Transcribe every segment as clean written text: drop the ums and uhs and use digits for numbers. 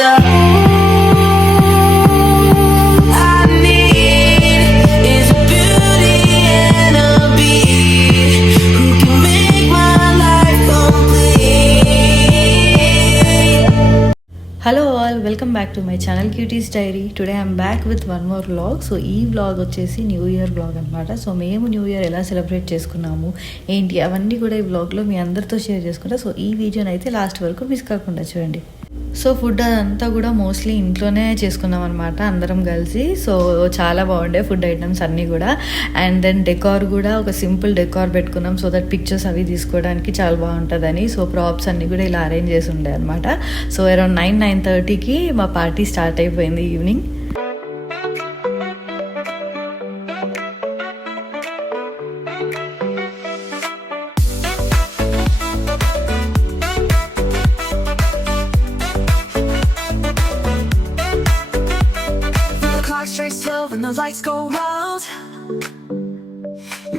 closer. I need is a beauty and a beat who can make my life complete. Hello all, welcome back to my channel cuties diary. Today I'm back with one more vlog. So ఈ vlog వచ్చేసి new year vlog అనమాట. So మేము new year ఎలా celebrate చేసుకున్నాము ఏంటి అవన్నీ కూడా ఈ వ్లాగ్లో మీ అందరితో షేర్ చేసుకుంటా. సో ఈ వీడియోని అయితే లాస్ట్ వరకు మిస్ కాకుండా చూడండి. సో ఫుడ్ అదంతా కూడా మోస్ట్లీ ఇంట్లోనే చేసుకున్నాం అనమాట అందరం కలిసి. సో చాలా బాగుండే ఫుడ్ ఐటమ్స్ అన్నీ కూడా. అండ్ దెన్ డెకార్ కూడా ఒక సింపుల్ డెకార్ పెట్టుకున్నాం సో దట్ పిక్చర్స్ అవి తీసుకోవడానికి చాలా బాగుంటుందని. సో ప్రాప్స్ అన్నీ కూడా ఇలా అరేంజ్ చేసి ఉండే అనమాట. సో అరౌండ్ 9-9:30కి మా పార్టీ స్టార్ట్ అయిపోయింది evening. When the lights go wild,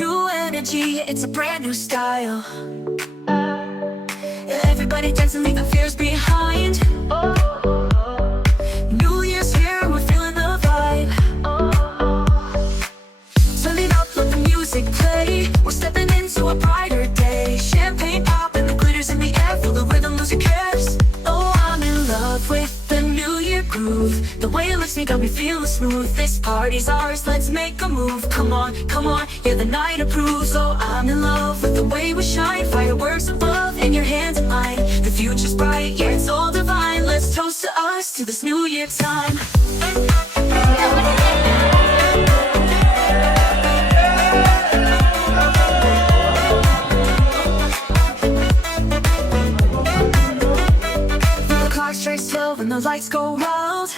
new energy, it's a brand new style. Everybody dancing, leave the fears behind. New Year's here, we're feeling the vibe. Turn it up, let the music play. We're stepping into a brighter day. Champagne pop and the glitters in the air, feel the rhythm, lose your cares. Oh, I'm in love with the New Year groove. The way it looks me got me feeling smooth. This party's ours, let's make a move. Come on, yeah, the night approves. Oh, I'm in love with the way we shine. Fireworks above in your hands and mine. The future's bright, yeah, it's all divine. Let's toast to us, to this New Year time. The clock strikes 12 and the lights go wild.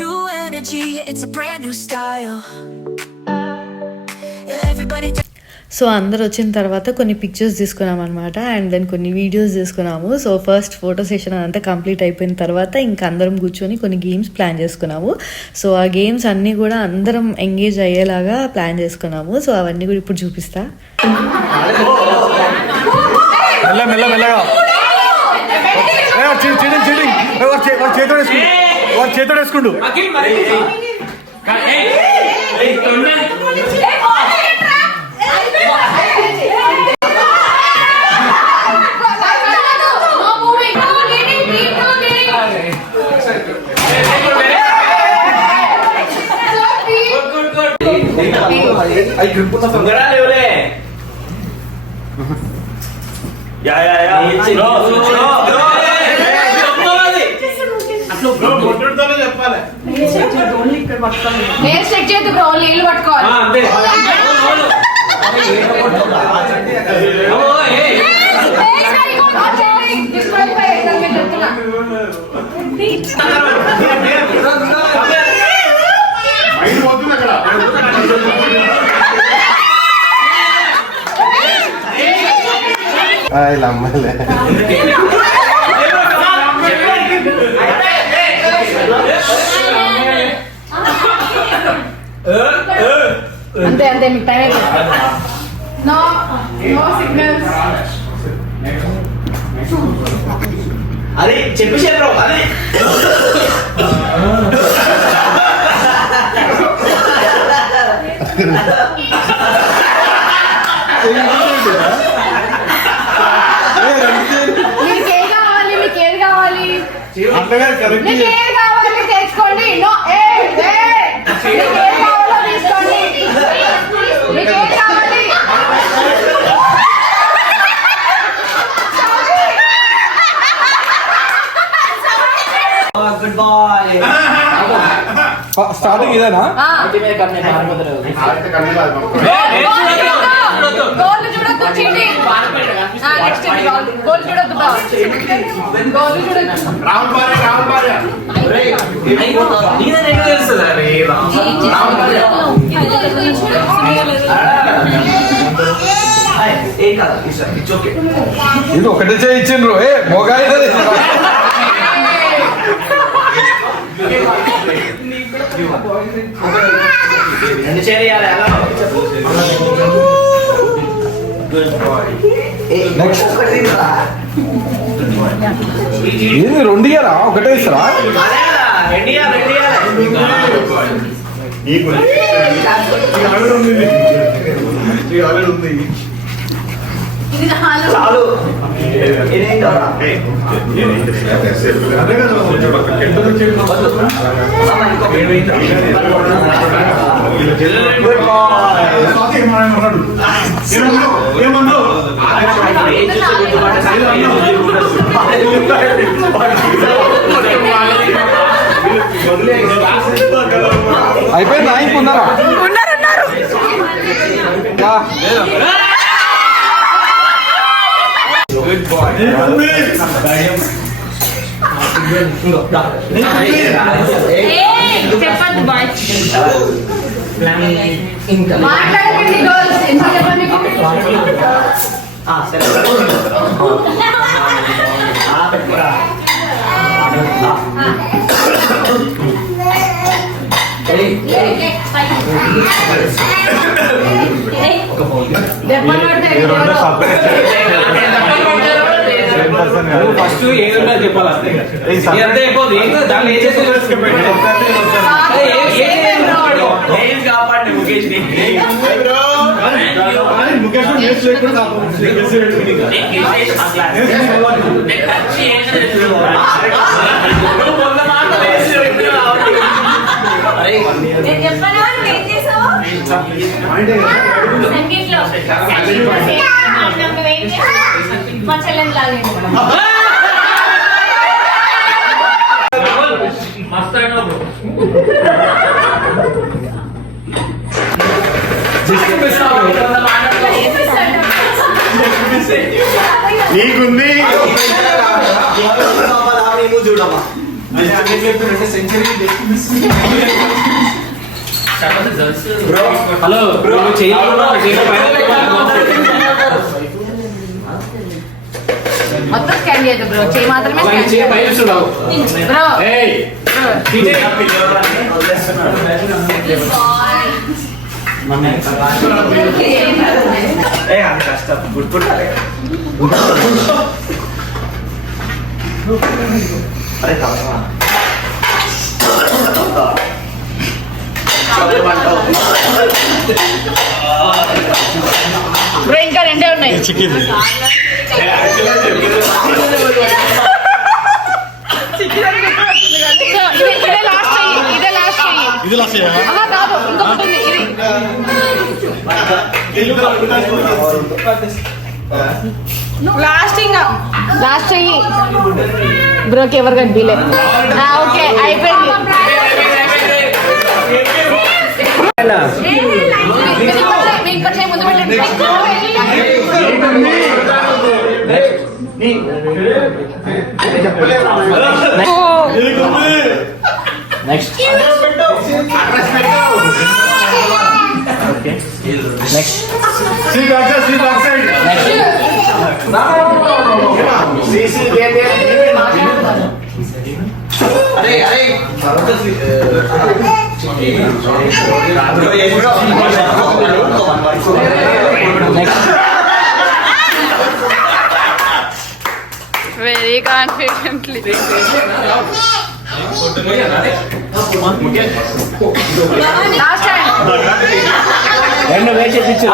New energy, it's a brand new style. Everybody. So అందరు వచ్చిన తర్వాత కొన్ని pictures తీసుకున్నాం అనమాట. And then కొన్ని videos తీసుకున్నాము. So first photo session అంతా complete అయిపోయిన తర్వాత ఇంకా అందరం కూర్చొని కొన్ని గేమ్స్ ప్లాన్ చేసుకున్నాము. సో ఆ గేమ్స్ అన్నీ కూడా అందరం ఎంగేజ్ అయ్యేలాగా ప్లాన్ చేసుకున్నాము. సో అవన్నీ కూడా ఇప్పుడు చూపిస్తా. చేతుడు వేసుకుండు. అంతే అంతే మీకు టైం నో సిగ్నల్స్. అది చెప్పేసారు అది మీకేం కావాలి మీకేం కావాలి తెచ్చుకోండి. నో మీకేం కావాలో తీసుకోండి. మీకేం కావాలి గుడ్ బాయ్. స్టార్టింగ్ ఇదేనా? గోల్ చూడొద్దు చీటి. నెక్స్ట్ గోల్ చూడొద్దు గోల్ చూడొద్దు. ఇది ఒకటే చేయించిండ్రు. ఏ మొగాయి Good boy. Next. ఏంది రెండు ఇయరా ఒకటే ఇస్తారా? అదే కదా, రెండు ఇయ్యాలి. చాలు. ఇదేంటోరా? అయిపోయిందా ఇంకున్నారా? చెప్పండి బాయ్. మాట్లాడకండి గర్ల్స్, ఎంత చెప్పండి. సరే. ఫస్ట్ ఏదన్నా చెప్పాలి అంతే అయిపోతుంది. దాన్ని ఏం చేస్తే కాపాడి ముఖేష్ నేను చెప్పాను ఏం చేసావు సంగీట్లో మా చెల్లెని లాగండి. నీకుంది చూడమ్మా. హలో మొత్తం స్కాన్ చేయదు బ్రో, చేయి మాత్రమే స్కాన్ చేయాలి. బ్రో అది కష్టం గుర్తుండాలి. అరే కలసమా బ్రో ఇంకా రెండే ఉన్నాయి. ఇదే లాస్ట్ చెయ్యి, ఇదే లాస్ట్ చెయ్యి. ఇది లాస్ట్ కాదు, ఇంకొకటి ఉంది ఇది. లాస్ట్ ఇంకా లాస్ట్ చెయ్యి బ్రోకి ఎవరు కనిపించలే. ఓకే అయిపోయింది. ఇంకో చేయి ముందు పెట్టండి. నెక్స్ట్ నెక్స్ట్ అరే అరే వెరీ కాన్ఫిడెంట్లీ లాస్ట్ టైం రెండు వేసి తెచ్చు.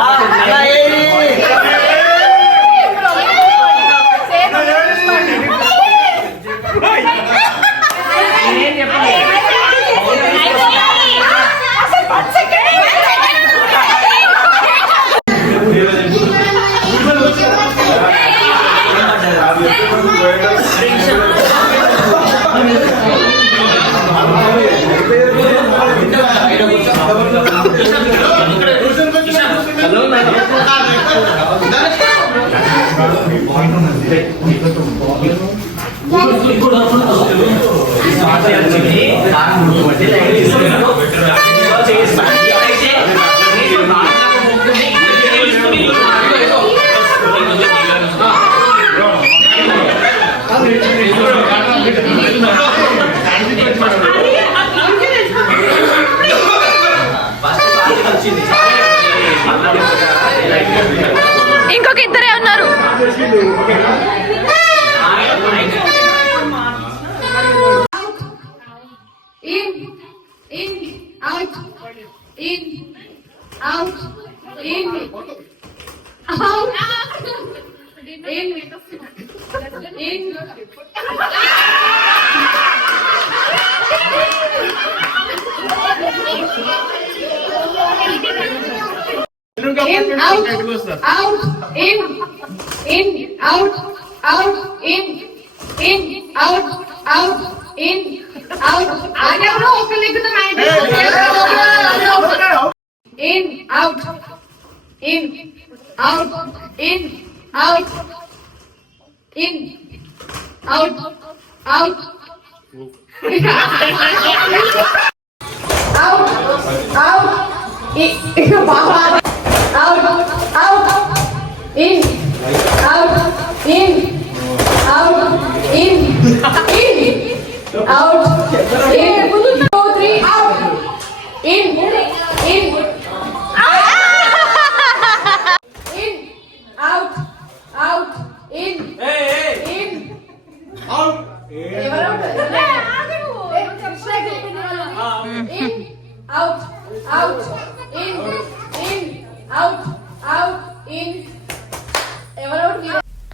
ఇంకొక ఇద్దరే ఉన్నారు.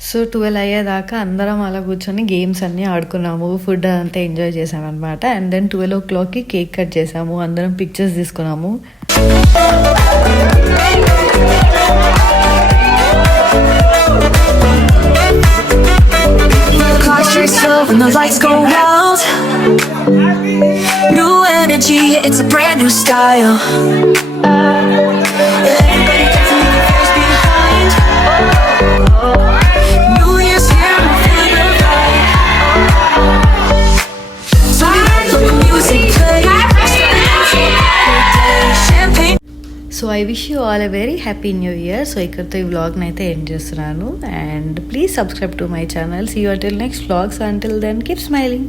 సో 12 అయ్యేదాకా అందరం అలా కూర్చొని గేమ్స్ అన్నీ ఆడుకున్నాము, ఫుడ్ అంతా ఎంజాయ్ చేసాము అనమాట. అండ్ దెన్ 12 o'clockకి కేక్ కట్ చేసాము, అందరం పిక్చర్స్ తీసుకున్నాము. When the lights go out, new energy, it's a brand new style. Everybody dancing with their face behind. New Year's here, we're feeling the vibe. So we let the music play. Champagne. So I wish you all a very happy new year. So ఇక్కడితో ఈ వ్లాగ్ని అయితే end చేస్తున్నాను. And please subscribe to my channel. See you until next vlog. So until then keep smiling.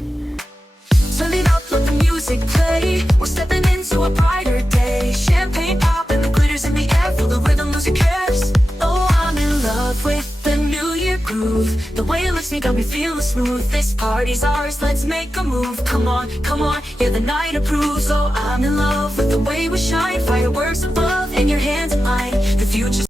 Turn it up, let the music play. We're stepping into a brighter day. Champagne pop and the glitters in the air. Feel the rhythm, lose your cares. Oh, I'm in love with the New Year groove. The way it looks me got me feeling smooth. This party's ours, let's make a move. Come on, yeah, the night approves. Oh, I'm in love with the way we shine. Fireworks above in your hands and mine. The future's